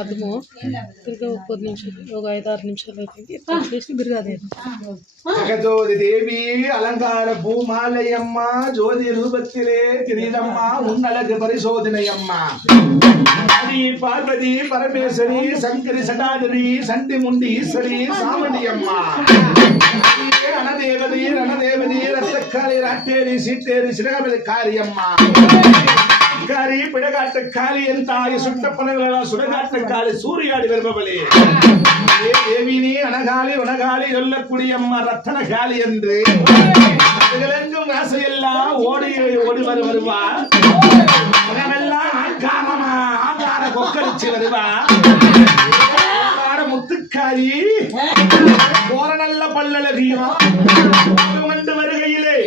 అర్థము తిరిగి 30 నిమిషాలు ఒక 5-6 నిమిషాలు అయితే చేసి బిరుగాదే జగజ్యోతి దేవి అలంకార భూమాలయమ్మ జ్యోతి రూపத்திலே கிரீடம்மா உன்னழகு பரிசோதனையம்மா ஆதி பார்வதி பரமேஸ்வரி சங்கரி சடாதரி சண்டி முண்டி ஈஸ்வரி சாமணியம்மா அனதேவதி ரணதேவதி ரத்தக்காளி ராட்டேரி சீட்டேரி சிறகபதி காரியம்மா காரி பிடகாட்டு காளி என் தாய் சுட்டப்பனங்களெல்லாம் சுடகாட்டு காளி சூரியாடி வருபவளே தேவினி அனகாளி உனகாளி சொல்லக்கூடிய அம்மா ரத்தன காளி என்று அதுகளெங்கும் ஆசையெல்லாம் ஓடி ஓடி வருவா உணவெல்லாம் ஆகார கொக்கரிச்சு வருவா முத்துக்காரி போற நல்ல பல்லழகியும் வந்து வருகையிலே